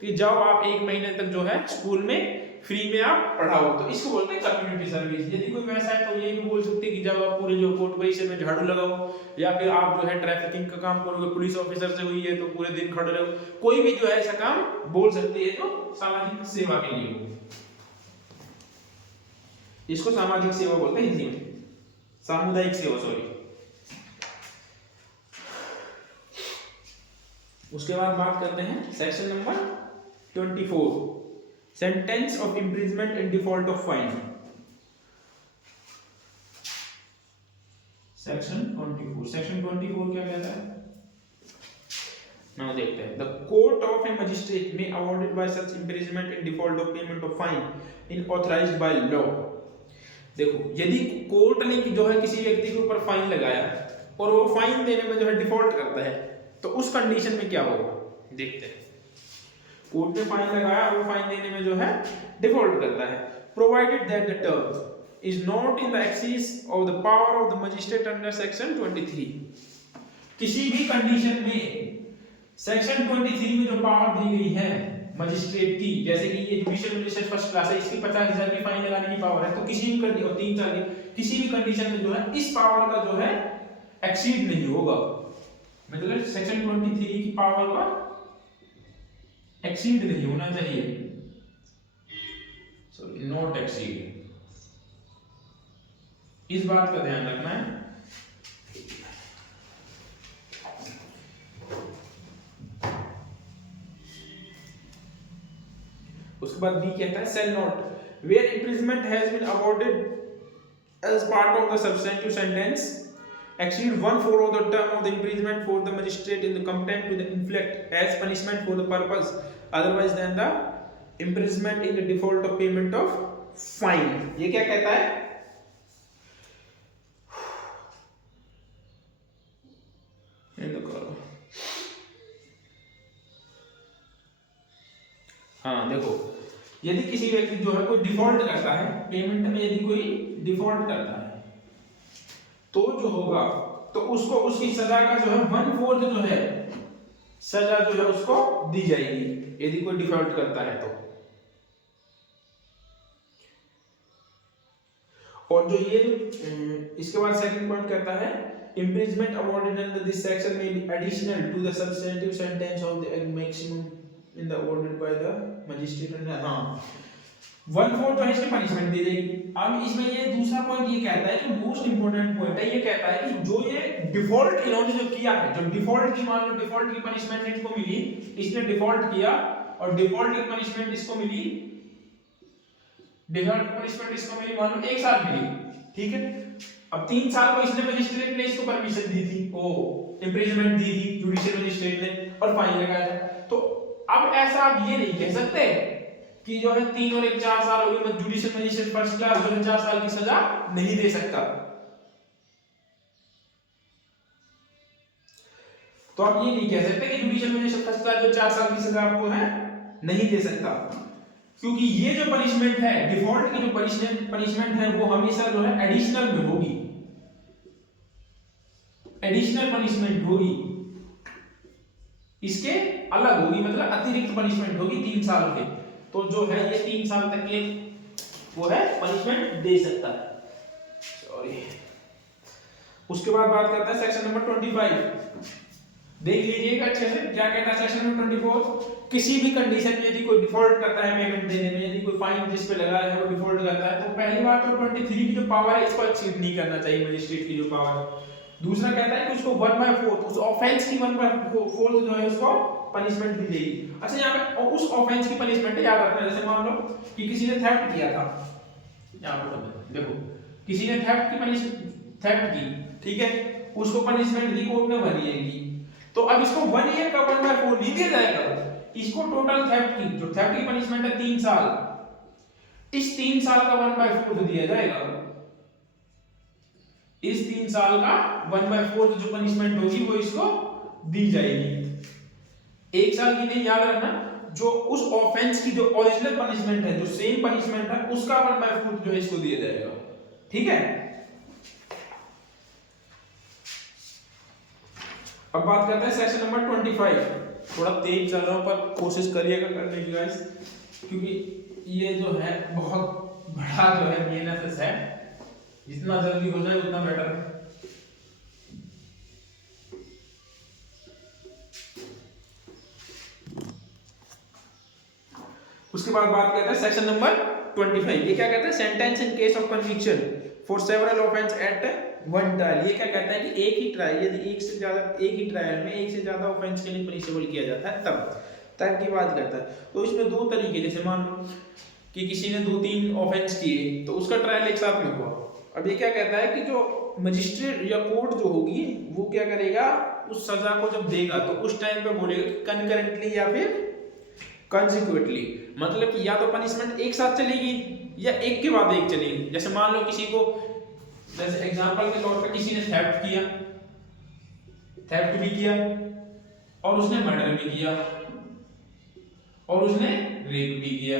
कि जाओ आप 1 महीने तक जो है स्कूल में फ्री में आप पढ़ाओ, तो इसको बोलते हैं कम्युनिटी सर्विस। यदि कोई वैसा है तो ये भी बोल सकते हैं कि जब आप पूरे जो कोर्ट परिसर में झाड़ू लगाओ, या फिर आप जो है ट्रैफिकिंग का काम करोगे, पुलिस ऑफिसर से हुई है तो पूरे दिन खड़े रहो, कोई भी जो है ऐसा काम बोल सकते हैं जो सामाजिक सेवा के लिए हो। इसको सामाजिक सेवा बोलते हैं हिंदी में, सामुदायिक सेवा, सॉरी। उसके बाद बात करते हैं section number 24, sentence of imprisonment in default of fine. Section 24 क्या कहता है? नाउ देखते हैं। The court of A magistrate may awarded bye such imprisonment in default of payment of fine in authorised by law. देखो, यदि court ने जो है किसी व्यक्ति के ऊपर फाइन लगाया और वो फाइन देने में जो है डिफॉल्ट करता है, तो उस कंडीशन में क्या होगा देखते हैं। कोर्ट ने फाइन लगाया और वो फाइन देने में जो है डिफॉल्ट करता है। Provided that the term is not in the excess of the power of the magistrate under section 23। किसी भी कंडीशन में सेक्शन 23 में जो पावर दी गई है मजिस्ट्रेट की, जैसे कि ये जुडिशियल मजिस्ट्रेट फर्स्ट क्लास है, इसकी 50,000 की फाइन लगाने की पावर है, तो किसी भी कंडीशन, 3 साल की किसी भी कंडीशन में जो है इस पावर का जो है एक्सीड नहीं होगा। मतलब सेक्शन 23 की पावर का एक्सीड नहीं होना चाहिए, सॉरी नॉट एक्सीड। इस बात का ध्यान रखना है। उसके बाद बी कहता है shall not where imprisonment has been awarded as part of the substantive sentence exceed 1/4 of the term of the imprisonment for the magistrate in the contempt to the inflict as punishment for the purpose otherwise than the imprisonment in the default of payment of fine। ये क्या कहता है? हाँ देखो, यदि किसी व्यक्ति जो है कोई डिफॉल्ट करता है पेमेंट में, यदि कोई डिफॉल्ट करता है तो जो होगा, तो उसको उसकी सजा का जो है 1/4 जो है सजा जो है उसको दी जाएगी यदि कोई डिफॉल्ट करता है तो। और जो ये इसके बाद सेकंड पॉइंट कहता है imprisonment awarded under this section may be additional to the substantive sentence of the maximum in the awarded by the magistrate and हाँ 1/4 जो है इसकी पनिशमेंट दी जाएगी। अब इसमें ये दूसरा पॉइंट ये कहता है, जो मोस्ट इंपोर्टेंट पॉइंट है, ये कहता है कि जो ये डिफॉल्ट इन्होंने जो किया है, जो डिफॉल्ट की, मान लो डिफॉल्ट की पनिशमेंट इनको मिली, इसने डिफॉल्ट किया और डिफॉल्ट की पनिशमेंट इसको मिली, डिफॉल्ट की पनिशमेंट इसको मिली मान लो 1 साल मिली, ठीक है। अब 3 साल को इसने मजिस्ट्रेट ने इसको परमिशन दी थी, ओ इम्प्रिजमेंट दी थी जुडिशियल मजिस्ट्रेट ने और फाइन लगाया था। तो अब ऐसा आप ये नहीं कह सकते कि जो है 3 और 1 4 साल हो गए, जुडिशियल मजिस्ट्रेट फर्स्ट क्लास जो है 4 साल की सजा नहीं दे सकता। तो आप ये नहीं कह सकते कि जुडिशियल मजिस्ट्रेट जो 4 साल की सजा आपको है नहीं दे सकता, क्योंकि ये जो पनिशमेंट है, डिफॉल्ट की जो पनिशमेंट है वो हमेशा जो है एडिशनल में होगी, एडिशनल पनिशमेंट होगी, इसके अलग होगी, मतलब अतिरिक्त पनिशमेंट होगी 3 साल के। तो जो है ये 3 साल तक के वो है पनिशमेंट दे सकता है। सॉरी, उसके बाद बात करता है सेक्शन नंबर 25। देख लीजिएगा अच्छे से क्या कहता है सेक्शन नंबर 24। किसी भी कंडीशन में यदि कोई डिफॉल्ट करता है पेमेंट देने में, यदि कोई फाइन जिस पे लगा है वो डिफॉल्ट करता है, तो पहली बात तो 23 की जो पावर है इसको एक्सीड नहीं करना चाहिए मजिस्ट्रेट की जो पावर है। दूसरा कहता है कि उसको 1/4 उस ऑफेंस की 1/4 जो है उसको पनिशमेंट दी जाएगी। अच्छा यहाँ पे उस ऑफेंस की पनिशमेंट याद रखना, जैसे मान लो कि किसी ने थेफ्ट किया था, यहाँ पे देखो किसी ने थेफ्ट की, ठीक है, उसको पनिशमेंट दी कोर्ट ने 1 ईयर की, तो अब इसको 1 ईयर का 1/4 नहीं दिया जाएगा, इसको टोटल थेफ्ट की जो थेफ्ट की पनिशमेंट है 3 साल, इस 3 साल का 1/4 दिया जाएगा, इस 3 साल का 1/4 जो पनिशमेंट होगी वो इसको दी जाएगी। 1 साल की नहीं, याद रखना, जो उस ऑफेंस की जो ओरिजिनल पनिशमेंट है, जो सेम पनिशमेंट है, उसका 1/4 जो है इसको दिया जाएगा, ठीक है। अब बात करते हैं सेक्शन नंबर 25। थोड़ा तेज चल रहा हूं पर कोशिश करिएगा करने की गाइस, क्योंकि ये जो है बहुत बड़ा जो है मेहनत है, जितना जल्दी हो जाए उतना बेटर है। उसके बाद बात करते हैं सेक्शन नंबर 25। ये क्या कहता है, sentence in case of conviction for several offence at one trial. ये क्या कहता है कि एक ही ट्रायल, यदि एक ही ट्रायल में एक से ज्यादा ऑफेंस के लिए पनिशेबल किया जाता है तब की बात करता है। तो इसमें 2 तरीके, जैसे मान लो कि किसी ने 2-3 ऑफेंस किए तो उसका ट्रायल एक साथ में हुआ। अब ये क्या कहता है कि जो मजिस्ट्रेट या कोर्ट जो होगी वो क्या करेगा, उस सजा को जब देगा तो उस टाइम पे बोलेगा कि कंकरेंटली या फिर कंसिक्वेंटली, मतलब कि या तो पनिशमेंट एक साथ चलेगी या एक के बाद एक चलेगी। जैसे मान लो किसी को, जैसे एग्जांपल के तौर पे किसी ने थेफ्ट भी किया और उसने मर्डर भी किया और उसने रेप भी किया।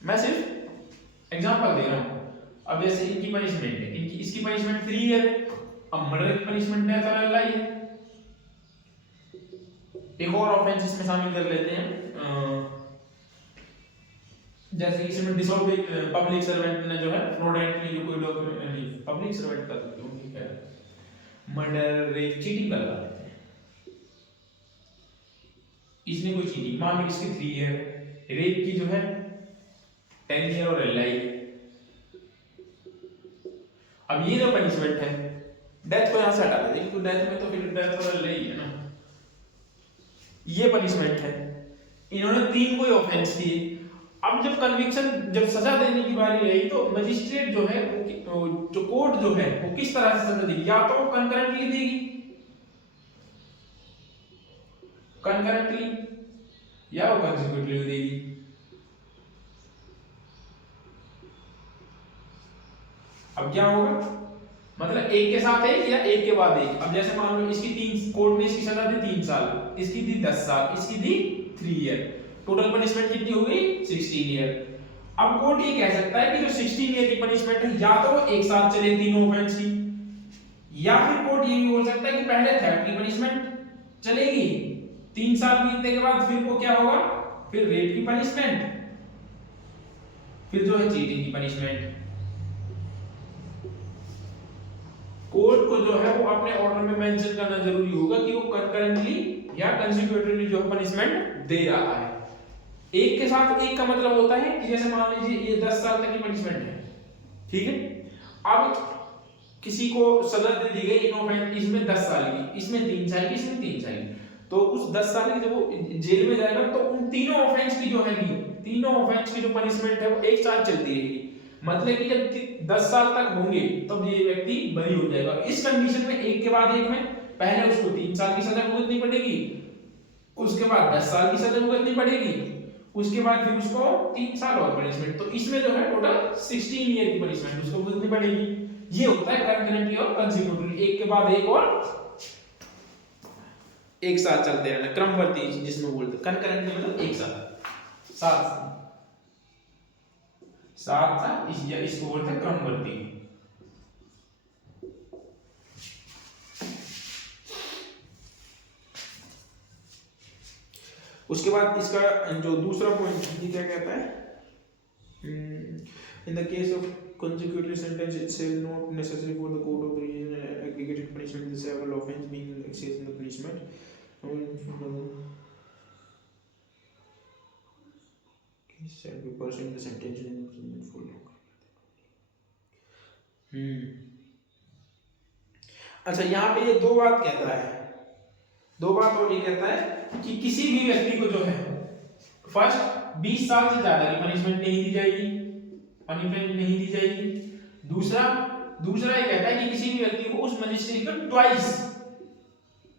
मैं सिर्फ एग्जांपल दे रहा हूं। अब जैसे इनकी पनिशमेंट है, इसकी पनिशमेंट 3 ईयर है, अब मर्डर की पनिशमेंट डेथ और लाइफ है। एक और ऑफेंस इसमें शामिल कर लेते हैं, जैसे इसमें डिसऑर्ड पब्लिक सर्वेंट ने जो है फ्रॉडुलेंटली जो कोई डॉक्यूमेंट, पब्लिक सर्वेंट का क्यों ठीक है, मर्डर रेप चीटिंग कर रहा है, इसने कोई चीटिंग, मान लो इसकी 3 ईयर, रेप की जो है 10 ईयर और लाइफ। अब ये जो पनिशमेंट है, डेथ को यहां से हटा देंगे, तो डेथ में तो फिर डेथ और लाइफ है ना, ये पनिशमेंट है। इन्होंने 3 कोई ऑफेंस किए। अब जब कन्विक्शन, जब सजा देने की बारी आई तो मजिस्ट्रेट जो है, जो कोर्ट जो है वो किस तरह से सजा देगी, या तो कंकरेंटली देगी, या वो कंसिक्वेंटली देगी। अब क्या होगा, मतलब एक के साथ एक या एक के बाद एक। अब जैसे मान लो इसकी कोर्ट ने इसकी सजा दी 3 साल, इसकी दी 10 साल, इसकी दी 3 ईयर, टोटल पनिशमेंट कितनी हो गई 16 ईयर। अब कोर्ट ये कह सकता है कि जो 16 ईयर की पनिशमेंट है या तो वो एक साथ चले तीनों ऑफेंस की, या फिर कोर्ट ये भी बोल सकता है कि पहले थेफ्ट की पनिशमेंट चलेगी, 3 साल बीतने के बाद फिर वो क्या होगा, फिर रेप की पनिशमेंट, फिर जो है चीटिंग की पनिशमेंट। कोर्ट को जो है वो अपने ऑर्डर में मेंशन करना जरूरी होगा कि वो कंकरेंटली या कंसिक्यूटिवली जो पनिशमेंट दे रहा है। एक के साथ एक का मतलब होता है कि जैसे मान लीजिए ये 10 साल तक की पनिशमेंट है, ठीक है। अब किसी को सजा दे दी गई इनोफेंस, इसमें 10 साल की, इसमें 3 साल की, इसमें 3 साल की, तो उस 10 साल की जब वो जेल में जाएगा तो उन तीनों ऑफेंस की जो है, तीनों ऑफेंस की जो पनिशमेंट है वो एक साथ चलती रहेगी। मतलब कि जब 10 साल तक होंगे तब ये व्यक्ति बरी हो जाएगा। इस कंडीशन में एक के बाद एक में पहले उसको 3 साल की सजा भुगतनी पड़ेगी, उसके बाद 10 साल की सजा भुगतनी पड़ेगी, उसके बाद फिर उसको 3 साल और पनिशमेंट, तो इसमें जो है टोटल 16 ईयर की पनिशमेंट उसको भुगतनी पड़ेगी। ये होता है कंकरेंटली और कंसिक्यूटिवली, एक के बाद एक और एक साथ चलते रहना, क्रमवर्ती जिसमें बोलते, कनकरेंटली मतलब एक साथ, साथ साथ साथ इसको बोलते हैं क्रमवर्ती। उसके बाद इसका जो दूसरा पॉइंट ये क्या कहता है, in the case of consecutive sentence it shall not necessary for the court of the region aggregated punishment the several offense being excess in the punishment shall be pursuing the sentence in full। अच्छा, यहाँ पे ये दो बात कहता है, दो बात और ये कहता है कि किसी भी व्यक्ति को जो है फर्स्ट 20 साल से ज्यादा की पनिशमेंट नहीं दी जाएगी, पनिशमेंट नहीं दी जाएगी। दूसरा ये कहता है कि किसी भी व्यक्ति को उस मजिस्ट्रेट को ट्वाइस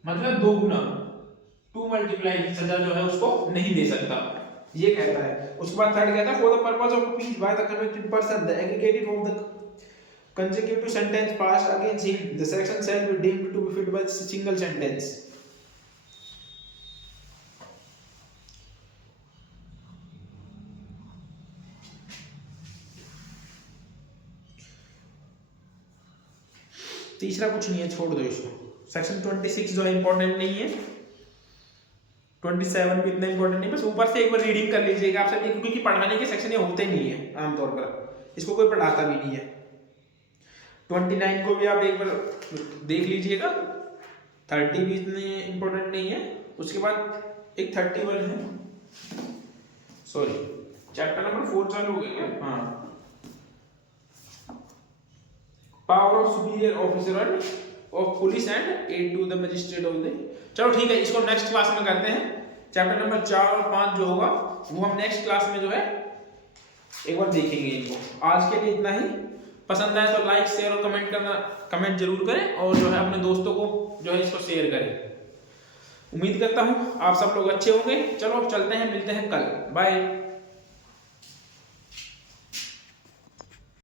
मतलब 2 गुना 2 मल्टीप्लाई की सजा जो है उसको नहीं दे सकता, ये कहता है। उसके बाद थर्ड कहता है for the purpose of appeal by the convicted person the aggregated of the consecutive sentence passed against him the section shall be deemed to be fit by single sentence। तीसरा कुछ नहीं है, छोड़ दो इसको। सेक्शन 26 जो है इंपॉर्टेंट नहीं है, 27 भी इतना इंपॉर्टेंट नहीं, बस ऊपर से एक बार रीडिंग कर लीजिएगा आप सभी, क्योंकि पढ़ाने के सेक्शन ये होते नहीं है आमतौर पर, इसको कोई पढ़ाता भी नहीं है। 29 को भी आप एक बार देख लीजिएगा, 30 भी इतने इंपॉर्टेंट नहीं है। उसके बाद एक 31 है, सॉरी चैप्टर नंबर 4 चालू हो गया क्या? हाँ, power of superior officer of police and aid to the magistrate of the. चलो ठीक है, इसको नेक्स्ट क्लास में करते हैं। चैप्टर नंबर 4 और 5 जो होगा वो हम नेक्स्ट क्लास में जो है एक बार देखेंगे इनको। आज के लिए इतना ही। पसंद आए तो लाइक शेयर और कमेंट जरूर करें, और जो है अपने दोस्तों को जो है इसको शेयर करें। उम्मीद करता हूँ आप सब लोग अच्छे होंगे। चलो अब चलते हैं, मिलते हैं कल, बाय।